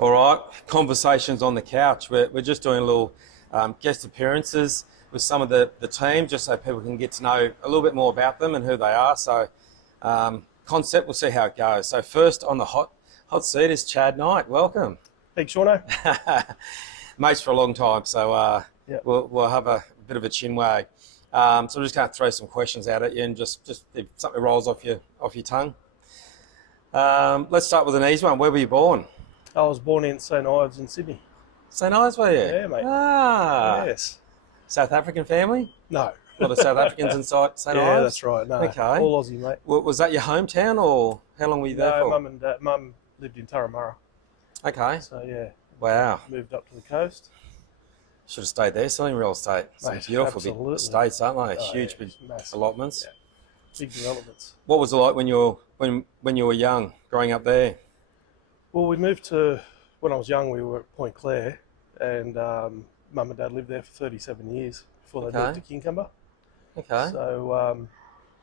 All right, conversations on the couch. We're just doing a little guest appearances with some of the team, just so people can get to know a little bit more about them and who they are. So, concept, we'll see how it goes. So, first on the hot seat is Chad Knight. Welcome. Thanks, Shauno. Mates for a long time, so Yep. we'll have a bit of a chin wag. So I'm just going to throw some questions out at you, and just if something rolls off your tongue. Let's start with an easy one. Where were you born? I was born in St Ives in Sydney. St Ives, were you? Yeah, mate. Ah, Yes. South African family? No. A lot of South Africans inside St Ives? Yeah, that's right. No. Okay. All Aussie, mate. Was that your hometown, or how long were you there for? No, Mum lived in Turramurra. Okay. So, yeah, Wow. moved up to the coast. Should have stayed there selling real estate. Some Mate, beautiful big absolutely. estates, aren't they? Oh, Huge yeah, big massive. allotments. Yeah. Big developments. What was it like when you were young, growing up there? Well, we moved to, when I was young, we were at Point Clare, and Mum and Dad lived there for 37 years before they moved to Kincumber. Okay. So,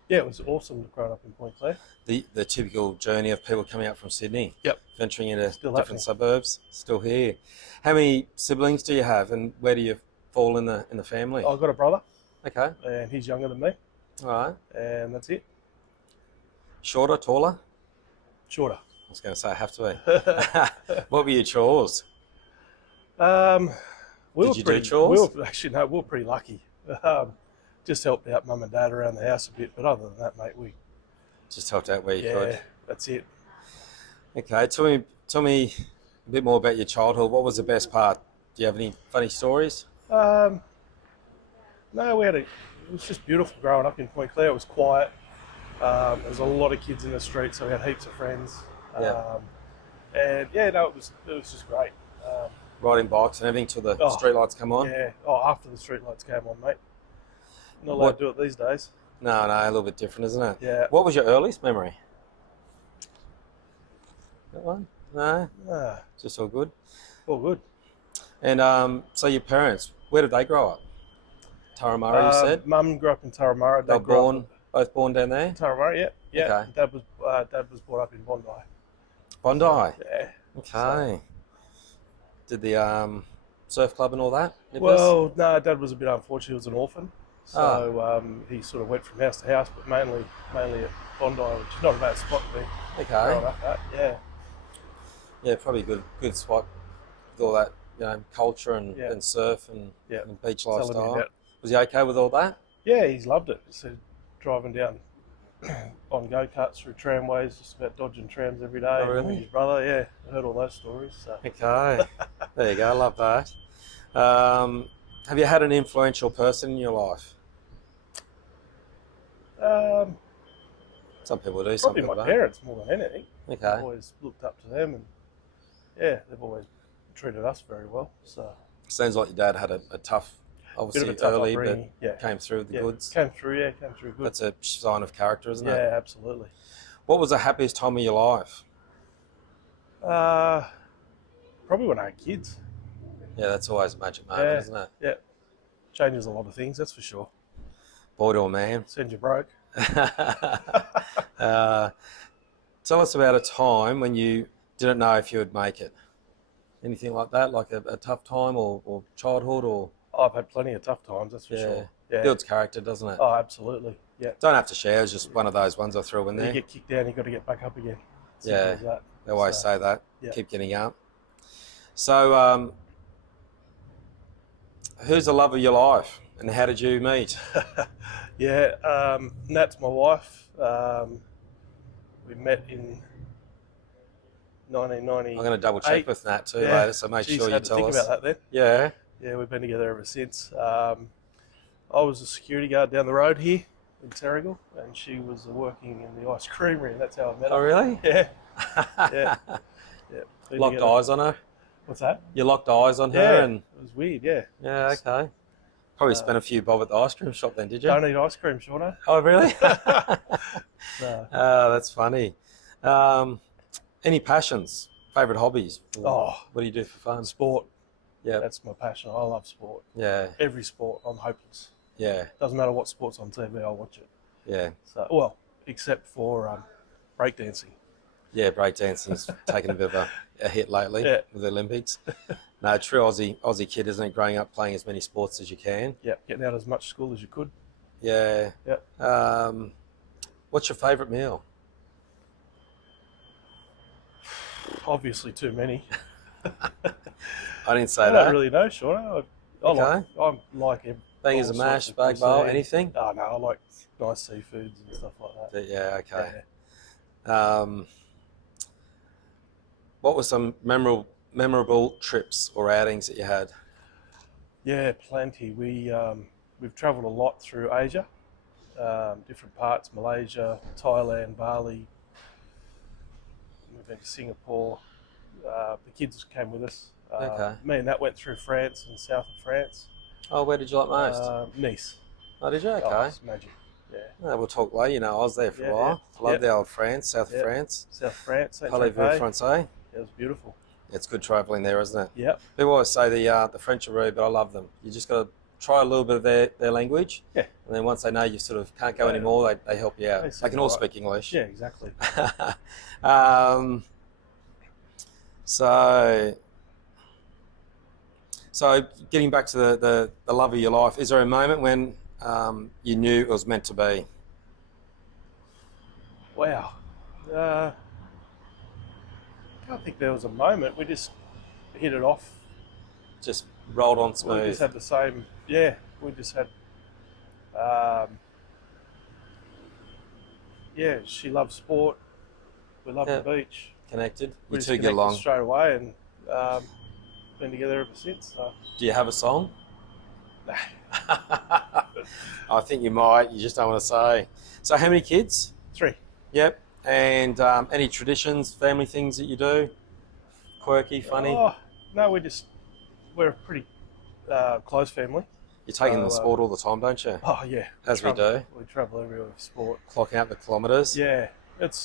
yeah, it was awesome growing up in Point Clare. The typical journey of people coming out from Sydney. Yep. Venturing into Still different happening. suburbs. Still here. How many siblings do you have, and where do you fall in the family? I've got a brother, Okay. and he's younger than me, All right. and that's it. Shorter, taller? Shorter. I was going to say, I have to be. What were your chores? We Did you do chores? We were pretty lucky. Just helped out Mum and Dad around the house a bit, but other than that, mate, we Just helped out where you could. that's it. Okay. Tell me a bit more about your childhood. What was the best part? Do you have any funny stories? No, it was just beautiful growing up in Point Clare. It was quiet. There was a lot of kids in the street, so we had heaps of friends. Yeah. And yeah, no, it was just great. Riding bikes and everything till the Oh, street lights come on? Yeah. Oh, after the street lights came on, mate. Not allowed to do it these days. No, a little bit different, isn't it? Yeah. What was your earliest memory? That one? No? Ah, Just all good? all good. And so your parents, where did they grow up? Turramurra, you said? Mum grew up in Turramurra. They were Dad grew up both born down there? in Turramurra, yeah. Okay. Dad was brought up in Bondi. Bondi? Yeah. Okay. Did the surf club and all that? Well, no, Dad was a bit unfortunate. He was an orphan, so he sort of went from house to house, but mainly at Bondi, which is not a bad spot to be growing Okay. up at. Yeah. Yeah, probably a good spot with all that, culture and, Yeah. and surf and, Yeah. and beach Telling me lifestyle. about- Was he okay with all that? Yeah, he's loved it. So driving down on go-karts through tramways, just about dodging trams every day. Oh, really? With his brother, yeah. I heard all those stories. So. Okay. There you go. I love that. Have you had an influential person in your life? Some people do, some Probably people my don't. parents more than anything. I've Okay. always looked up to them, and yeah, they've always treated us very well. So Sounds like your dad had a tough, bit obviously of a tough early, upbringing. but Yeah, came through the yeah, goods. came through good. That's a sign of character, isn't Yeah, it? absolutely. What was the happiest time of your life? Probably when I had kids. Yeah, that's always a magic moment, Yeah. isn't it? Yeah, changes a lot of things, that's for sure. Boy or man. Send you broke. Tell us about a time when you didn't know if you would make it. Anything like that, like a tough time or childhood or I've had plenty of tough times, that's for sure. Yeah. builds character, doesn't it? Oh, absolutely. Yeah. Don't have to share. It's just one of those ones I threw in You there. get kicked down, you've got to get back up again. Yeah. Simple as that. They always So, say that. yeah. Keep getting up. So, who's the love of your life, and how did you meet? Yeah, Nat's my wife. We met in 1990. I'm going to double check with Nat too Yeah. later, so make Jeez, sure you had to tell think us. about that then. Yeah. Yeah, we've been together ever since. I was a security guard down the road here in Terrigal, and she was working in the ice creamery, and that's how I met Oh, her. really? Yeah. Yeah. Yeah. Been Locked together- eyes on her. What's that? You locked eyes on her, Yeah. and It was weird, yeah. yeah, okay. Probably spent a few bob at the ice cream shop then, did you? Don't eat ice cream, Shauno. Oh, really? No. Oh, that's funny. Any passions? Favorite hobbies? Oh. What do you do for fun? Sport. Yeah. That's my passion. I love sport. Yeah. Every sport, I'm hopeless. Yeah. Doesn't matter what sport's on TV, I'll watch it. Yeah. So, well, except for breakdancing. Yeah, breakdancing's taken a bit of a hit lately Yeah. with the Olympics. No, true Aussie kid, isn't it? Growing up playing as many sports as you can. Yeah, getting out as much school as you could. Yeah. Yeah. What's your favourite meal? Obviously, too many. I didn't say I that. don't really know, Sean. Okay. I like Bangers all and sorts mash, of bag bowl, cuisine. anything? Oh no, I like nice seafoods and stuff like that. Yeah, okay. Yeah. What were some memorable trips or outings that you had? Yeah, plenty. We've travelled a lot through Asia, different parts: Malaysia, Thailand, Bali. We've been to Singapore. The kids came with us. Okay. Me and that went through France and south of France. Oh, where did you like most? Nice. Oh, did you? Okay. Oh, it's magic. Yeah. No, we'll talk later. You know, I was there for Yeah, a while. yeah. I love Yeah. the old France, south of Yeah. France. South France. Parlez-vous Saint-Tropez. français? It was beautiful. It's good travelling there, isn't it? Yep. People always say the French are rude, but I love them. You just got to try a little bit of their language. Yeah. And then once they know you sort of can't go Yeah. anymore, they help you out. They They seem can all right. speak English. Yeah, exactly. um, so getting back to the love of your life, is there a moment when you knew it was meant to be? Wow. I can't think there was a moment. We just hit it off. Just rolled on We smooth. just had the same. Yeah, we just had. Yeah, she loves sport. We love Yeah. the beach. Connected. We You just two get connected along. straight away, and been together ever since. So. Do you have a song? I think you might. You just don't want to say. So how many kids? 3. Yep. And any traditions, family things that you do? Quirky, funny? Oh no, we're a pretty close family. You're taking the so, sport all the time, don't you? Oh yeah, As we do. We travel everywhere with sport. Clocking out the kilometres. Yeah,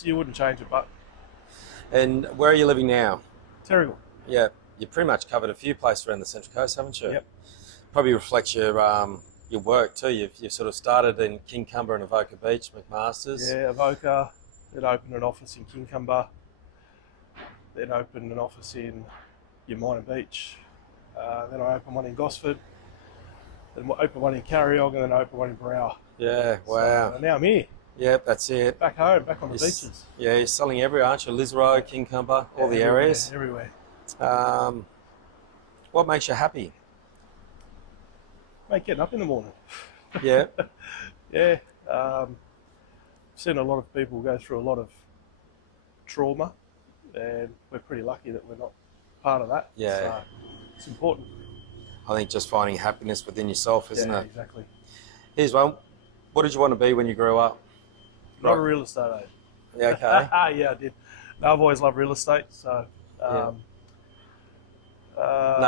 you wouldn't change it, but And where are you living now? terrible. Yeah. You pretty much covered a few places around the Central Coast, haven't you? Yep. Probably reflects your work too. You've sort of started in Kincumber and Avoca Beach, McMaster's. Yeah, Avoca. Then opened an office in Kincumber. Then opened an office in Umina Beach. Then I opened one in Gosford. Then opened one in Carriog, and then opened one in Brow. Yeah, wow. So now I'm here, Yep, that's it. back home, back on the Yes. beaches. Yeah, you're selling everywhere, aren't you? Lisrow, Kincumber, all the areas. Everywhere. What makes you happy? Mate, getting up in the morning. Yeah, Yeah. Seen a lot of people go through a lot of trauma, and we're pretty lucky that we're not part of that. Yeah. So it's important. I think just finding happiness within yourself, isn't Yeah, it? exactly. Here's one. What did you want to be when you grew up? Not a real estate agent. Yeah, okay. Yeah, I did. No, I've always loved real estate, so. No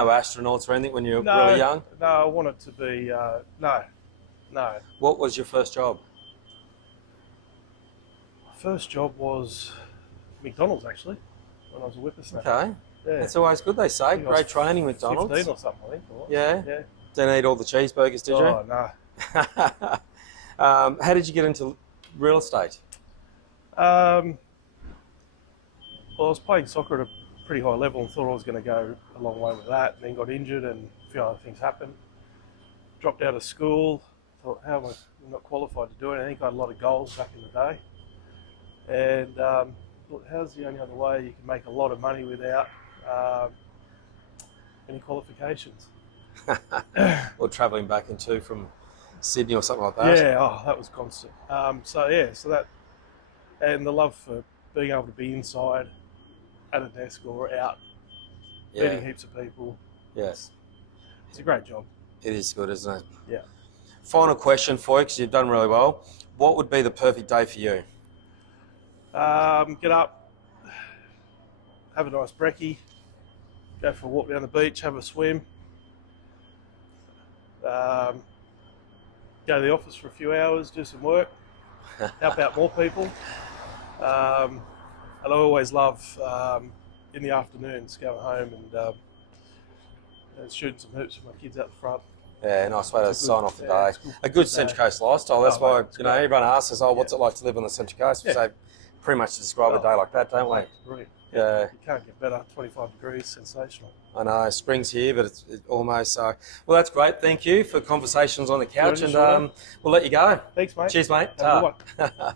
astronauts or anything when you were no, really young? No, I wanted to be. No. What was your first job? My first job was McDonald's, actually, when I was a whippersnapper. Okay. Yeah. That's always good, they say. I think I was Great training, McDonald's. 15 or something, I think. It was. Yeah? Yeah. Didn't eat all the cheeseburgers, did Oh, no. you? How did you get into real estate? Well, I was playing soccer at a pretty high level and thought I was going to go a long way with that. Then got injured and a few other things happened. Dropped out of school. Thought, how am I not qualified to do it? I think I had a lot of goals back in the day. And thought, how's the only other way you can make a lot of money without any qualifications? Or travelling back into from Sydney or something like that? Yeah, oh, that was constant. So that, and the love for being able to be inside at a desk or out, meeting heaps of people. Yes. It's a great job. It is good, isn't it? Yeah. Final question for you, because you've done really well. What would be the perfect day for you? Get up, have a nice brekkie, go for a walk down the beach, have a swim, go to the office for a few hours, do some work, help out more people. And I always love in the afternoons going home and shooting some hoops with my kids out the front. Yeah, nice way to It's a sign good- off the yeah, day. it's A good Central Coast lifestyle. That's Oh, why mate, it's great. everyone asks us, "Oh, what's it like to live on the Central Coast?" We Yeah. say, pretty much describe a day like that, don't we? Brilliant. Yeah. You can't get better. 25 degrees, sensational. I know, spring's here, but it's almost so. Well, that's great. Thank you for conversations on the couch, Good, and sure. we'll let you go. Thanks, mate. Cheers, mate. Have a good Ta. one.